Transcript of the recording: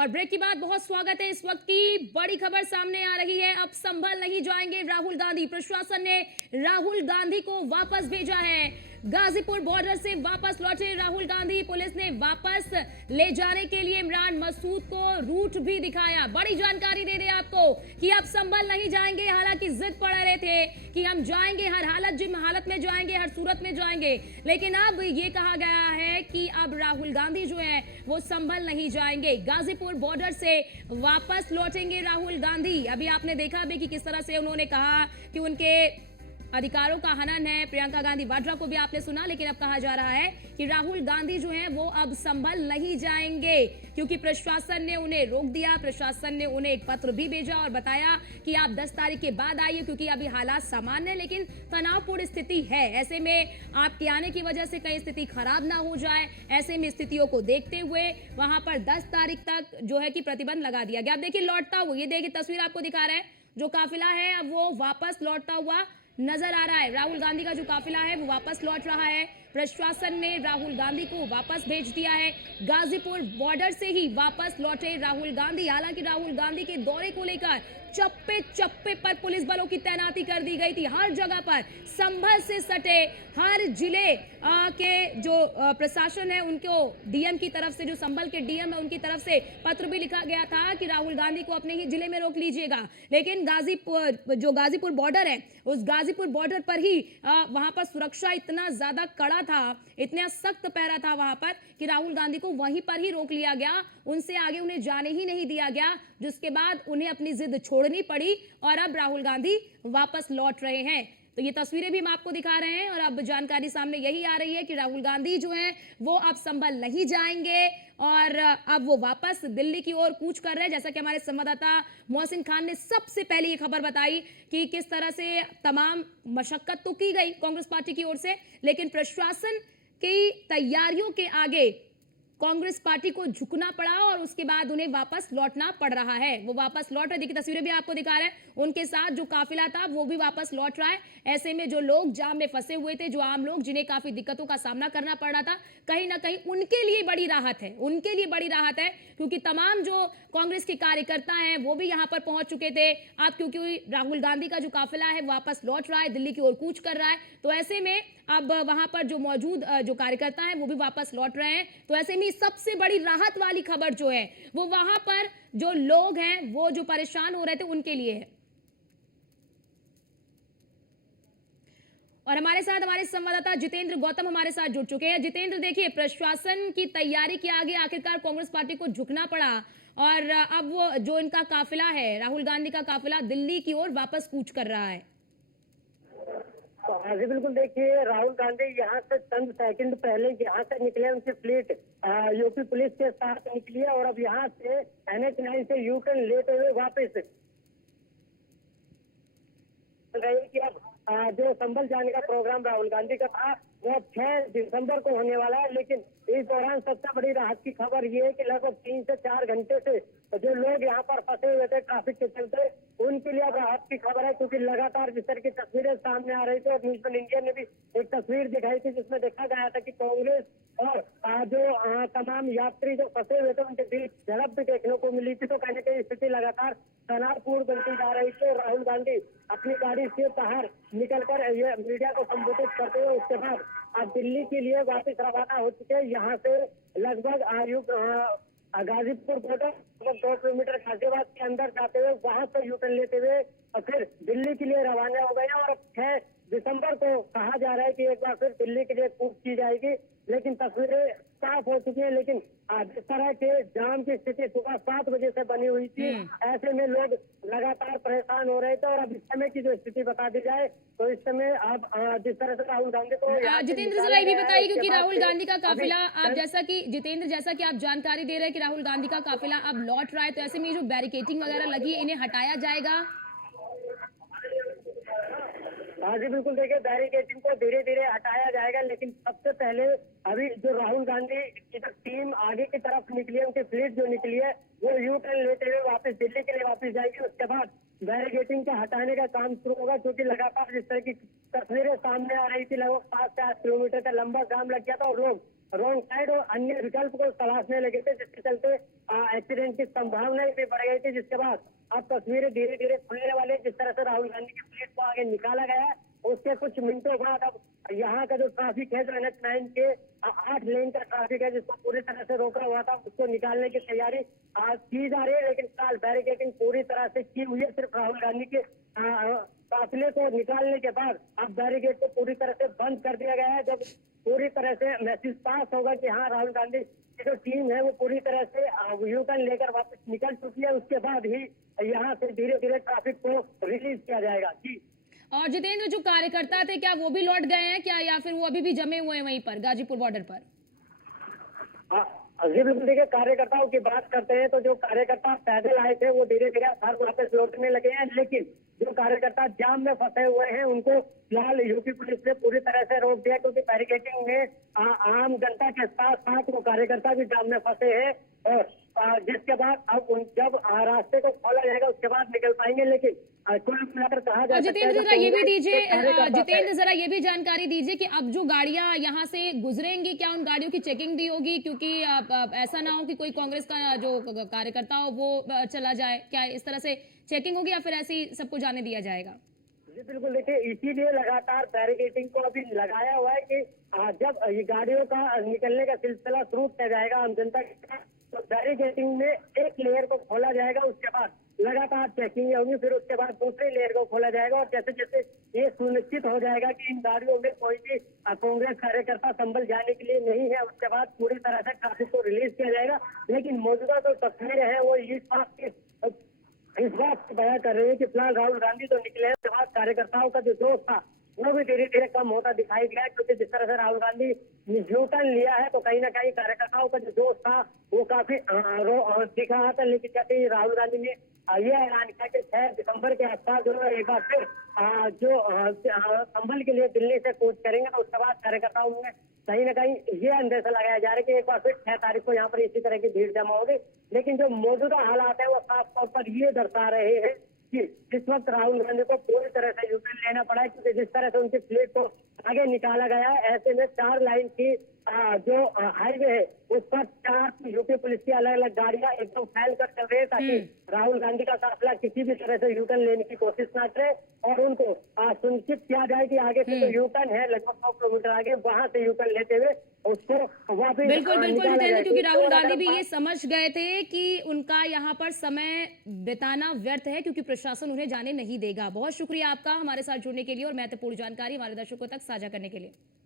और ब्रेक के बाद बहुत स्वागत है। इस वक्त की बड़ी खबर सामने आ रही है। अब संभल नहीं जाएंगे राहुल गांधी। प्रशासन ने राहुल गांधी को वापस भेजा है। गाजीपुर बॉर्डर से वापस लौटे राहुल गांधी। पुलिस ने वापस ले जाने के लिए इमरान मसूद को रूट भी दिखाया। बड़ी जानकारी दे रहे आपको कि अब संभल नहीं जाएंगे। हालांकि जिद पड़ रहे थे कि हम जाएंगे, हर हालत में जाएंगे, हर सूरत में जाएंगे, लेकिन अब ये कहा गया है कि अब राहुल गांधी जो है वो संभल नहीं जाएंगे। गाजीपुर बॉर्डर से वापस लौटेंगे राहुल गांधी। अभी आपने देखा भी कि किस तरह से उन्होंने कहा कि उनके अधिकारों का हनन है। प्रियंका गांधी वाड्रा को भी आपने सुना, लेकिन अब कहा जा रहा है कि राहुल गांधी जो है वो अब संभल नहीं जाएंगे, क्योंकि प्रशासन ने उन्हें रोक दिया। प्रशासन ने उन्हें एक पत्र भी भेजा और बताया कि आप 10 तारीख के बाद आइए, क्योंकि अभी हालात सामान्य लेकिन तनावपूर्ण स्थिति है। ऐसे में आपके आने की वजह से कहीं स्थिति खराब ना हो जाए, ऐसे में स्थितियों को देखते हुए वहां पर 10 तारीख तक जो है कि प्रतिबंध लगा दिया गया। अब देखिए लौटता हुआ, ये देखिए तस्वीर आपको दिखा रहा है, जो काफिला है अब वो वापस लौटता हुआ नजर आ रहा है। राहुल गांधी का जो काफिला है वो वापस लौट रहा है। प्रशासन ने राहुल गांधी को वापस भेज दिया है। गाजीपुर बॉर्डर से ही वापस लौटे राहुल गांधी। हालांकि राहुल गांधी के दौरे को लेकर चप्पे चप्पे पर पुलिस बलों की तैनाती कर दी गई थी। हर जगह पर संभल से सटे हर जिले के जो प्रशासन है उनको डीएम की तरफ से, जो संभल के डीएम है उनकी तरफ से पत्र भी लिखा गया था कि राहुल गांधी को अपने ही जिले में रोक लीजिएगा। लेकिन गाजीपुर बॉर्डर है, उस गाजीपुर बॉर्डर पर ही वहां पर सुरक्षा इतना ज्यादा कड़ा था, इतना सख्त पहरा था वहां पर कि राहुल गांधी को वहीं पर ही रोक लिया गया। उनसे आगे उन्हें जाने ही नहीं दिया गया, जिसके बाद उन्हें अपनी जिद छोड़नी पड़ी और अब राहुल गांधी वापस लौट रहे हैं। तो ये तस्वीरें भी हम आपको दिखा रहे हैं और अब जानकारी सामने यही आ रही है कि राहुल गांधी जो है वो अब संभल नहीं जाएंगे और अब वो वापस दिल्ली की ओर कूच कर रहे हैं। जैसा कि हमारे संवाददाता मोहसिन खान ने सबसे पहले ये खबर बताई कि किस तरह से तमाम मशक्कत तो की गई कांग्रेस पार्टी की ओर से, लेकिन प्रशासन की तैयारियों के आगे कांग्रेस पार्टी को झुकना पड़ा और उसके बाद उन्हें वापस लौटना पड़ रहा है। वो वापस लौट रहे, देखिए तस्वीरें भी आपको दिखा रहे हैं, उनके साथ जो काफिला था वो भी वापस लौट रहा है। ऐसे में जो लोग जाम में फंसे हुए थे, जो आम लोग जिन्हें काफी दिक्कतों का सामना करना पड़ रहा था, कहीं ना कहीं उनके लिए बड़ी राहत है, उनके लिए बड़ी राहत है, क्योंकि तमाम जो कांग्रेस के कार्यकर्ता हैं वो भी यहाँ पर पहुंच चुके थे। अब क्योंकि राहुल गांधी का जो काफिला है वापस लौट रहा है, दिल्ली की ओर कूच कर रहा है, तो ऐसे में अब वहां पर जो मौजूद जो कार्यकर्ता हैं वो भी वापस लौट रहे हैं। तो ऐसे में सबसे बड़ी राहत वाली खबर जो है वो वहां पर जो लोग हैं, वो जो परेशान हो रहे थे उनके लिए है। और हमारे साथ हमारे संवाददाता जितेंद्र गौतम हमारे साथ जुड़ चुके हैं। जितेंद्र, देखिए प्रशासन की तैयारी के आगे आखिरकार कांग्रेस पार्टी को झुकना पड़ा और अब वो जो इनका काफिला है, राहुल गांधी का काफिला दिल्ली की ओर वापस कूच कर रहा है। हाँ जी बिल्कुल, देखिए राहुल गांधी यहाँ से चंद सेकंड पहले यहाँ से निकले, उनकी फ्लीट यूपी पुलिस के साथ निकली है और अब यहाँ से NH9 से यू टर्न लेते हुए वापस गए कि अब जो संभल जाने का प्रोग्राम राहुल गांधी का था वो 6 दिसंबर को होने वाला है। लेकिन इस दौरान सबसे बड़ी राहत की खबर ये है कि लगभग 3 से 4 घंटे से जो लोग यहाँ पर फंसे हुए थे ट्रैफिक के चलते, उनके लिए अब राहत की खबर है, क्योंकि लगातार जिस तरह की तस्वीरें सामने आ रही थी और न्यूज़ इंडिया ने भी एक तस्वीर दिखाई थी जिसमें देखा गया था कि कांग्रेस और जो तमाम यात्री जो फंसे हुए थे उनके बीच झड़प भी देखने को मिली थी। तो कहीं ना कहीं स्थिति लगातार तनावपूर्ण बनती जा रही थी। राहुल गांधी अपनी गाड़ी से बाहर निकलकर ये मीडिया को संबोधित करते हुए उसके बाद अब दिल्ली के लिए वापस रवाना हो चुके हैं। यहाँ से लगभग गाजीपुर बॉर्डर लगभग 2 किलोमीटर गाजियाबाद के अंदर जाते हुए वहां से यूटर्न लेते हुए और फिर दिल्ली के लिए रवाना हो गए हैं। और अब 6 दिसंबर को कहा जा रहा है कि एक बार फिर दिल्ली के लिए कूच की जाएगी। लेकिन तस्वीरें साफ हो चुकी हैं, लेकिन जिस तरह के जाम की स्थिति सुबह 7 बजे से बनी हुई थी, ऐसे में लोग लगातार परेशान हो रहे थे। और अब इस समय की जो स्थिति बता दी जाए तो इस समय अब जिस तरह से राहुल गांधी को जितेंद्र जरा ये भी बताइए, क्योंकि राहुल गांधी का काफिला आप जैसा कि आप जानकारी दे रहे हैं कि राहुल गांधी का काफिला अब लौट रहा है, तो ऐसे में जो बैरिकेटिंग वगैरह लगी है इन्हें हटाया जाएगा? हाँ जी बिल्कुल, देखिए बैरिकेडिंग को धीरे धीरे हटाया जाएगा, लेकिन सबसे पहले अभी जो राहुल गांधी की टीम आगे की तरफ निकली है, उनकी फ्लीट जो निकली है वो यू टर्न लेते हुए वापस दिल्ली के लिए वापस जाएगी। उसके बाद बैरिकेडिंग का हटाने का काम शुरू होगा, क्योंकि लगातार जिस तरह की तस्वीरें सामने आ रही थी, लगभग 5 से 8 किलोमीटर का लंबा जाम लग गया था और लोग रोड साइड और अन्य विकल्प को तलाशने लगे थे, जिसके चलते एक्सीडेंट की संभावना भी बढ़ गई थी, जिसके बाद अब तस्वीरें धीरे धीरे खुलने वाले। जिस तरह से राहुल गांधी की फ्लीट को आगे निकाला गया है, उसके कुछ मिनटों बाद अब यहाँ का जो ट्रैफिक है, जो NH-9 के 8 लेन का ट्रैफिक है, जिसको पूरी तरह से रोका हुआ था, उसको निकालने की तैयारी की जा रही है। लेकिन फिलहाल बैरिकेडिंग पूरी तरह से की हुई है। सिर्फ राहुल गांधी के काफिले को निकालने के बाद अब बैरिकेड को पूरी तरह से बंद कर दिया गया है। जब पूरी तरह से मैसेज पास होगा कि हाँ, राहुल गांधी की जो टीम है वो पूरी तरह से यू टर्न लेकर वापस निकल चुकी है, उसके बाद ही यहाँ से धीरे धीरे ट्रैफिक को रिलीज किया जाएगा। जी। और जितेंद्र, जो कार्यकर्ता थे क्या वो भी लौट गए हैं क्या, या फिर वो अभी भी जमे हुए हैं वहीं पर गाजीपुर बॉर्डर पर? जी बिल्कुल, देखिए कार्यकर्ताओं की बात करते हैं तो जो कार्यकर्ता पैदल आए थे वो धीरे धीरे घर वापस लौटने लगे हैं। लेकिन जो कार्यकर्ता जाम में फंसे हुए हैं उनको फिलहाल यूपी पुलिस ने पूरी तरह से रोक दिया, क्योंकि बैरिकेडिंग में आम जनता के साथ साथ वो कार्यकर्ता भी जाम में फंसे हैं। और जिसके बाद अब जब रास्ते को खोला जाएगा उसके बाद निकल पाएंगे। लेकिन कुल मिलाकर कहा जा सकता है, जितेंद्र जरा ये भी दीजिए, कार्यकर्ता जितेंद्र जरा ये भी जानकारी दीजिए कि अब जो गाड़ियां यहाँ से गुजरेंगी, क्या उन गाड़ियों की चेकिंग भी होगी? क्योंकि ऐसा ना हो कि कोई कांग्रेस का जो कार्यकर्ता हो वो चला जाए, क्या इस तरह से चेकिंग होगी या फिर ऐसे ही सबको जाने दिया जाएगा? जी बिल्कुल, देखिए इसीलिए लगातार बैरिकेडिंग को अभी लगाया हुआ है कि जब ये गाड़ियों का निकलने का सिलसिला शुरू किया जाएगा आम जनता के साथ, तो बैरिकेडिंग में एक लेयर को खोला जाएगा, उसके बाद लगातार चेकिंग होगी, फिर उसके बाद दूसरे लेयर को खोला जाएगा। और जैसे जैसे ये सुनिश्चित हो जाएगा कि इन गाड़ियों में कोई भी कांग्रेस कार्यकर्ता संभल जाने के लिए नहीं है, उसके बाद पूरी तरह से ट्रैफिक को रिलीज किया जाएगा। लेकिन मौजूदा जो तस्वीरें हैं वो इस बात को बयां कर रही है कि फिलहाल राहुल गांधी तो निकले हैं, उसके बाद कार्यकर्ताओं का जो जोश था वो भी धीरे धीरे कम होता दिखाई दिया है। क्योंकि जिस तरह से राहुल गांधी ने यू टर्न लिया है तो कहीं ना कहीं कार्यकर्ताओं का जो जोश था वो काफी दिख रहा था। लेकिन जैसे ही राहुल गांधी ने ये ऐलान किया कि 6 दिसंबर के आसपास जो है एक बार फिर संभल के लिए दिल्ली से कूच करेंगे, तो उसके बाद कार्यकर्ताओं में कहीं ना कहीं ये अंदेशा लगाया जा रहा है कि एक बार फिर 6 तारीख को यहाँ पर इसी तरह की भीड़ जमा होगी। लेकिन जो मौजूदा हालात है वो साफ तौर पर ये दर्शा रहे हैं कि इस वक्त राहुल गांधी को पूरी तरह से यूटर्न लेना पड़ा है, क्योंकि जिस तरह से उनकी फ्लीट को आगे निकाला गया है, ऐसे में 4 लाइन की जो हाईवे है उस पर 4 यूपी पुलिस की अलग अलग गाड़ियां एकदम फैल कर चल रही है, ताकि राहुल गांधी का काफिला किसी भी तरह से यूटर्न लेने की कोशिश ना करे और उनको सुनिश्चित किया जाए कि आगे से जो यूटर्न है लगभग 100 किलोमीटर आगे, वहां से यूटर्न लेते हुए उसको वापस बिल्कुल बिल्कुल जितेंद्र, क्योंकि राहुल गांधी भी ये समझ गए थे कि उनका यहाँ पर समय बिताना व्यर्थ है, क्योंकि प्रशासन उन्हें जाने नहीं देगा। बहुत शुक्रिया आपका हमारे साथ जुड़ने के लिए और महत्वपूर्ण जानकारी हमारे दर्शकों तक साझा करने के लिए।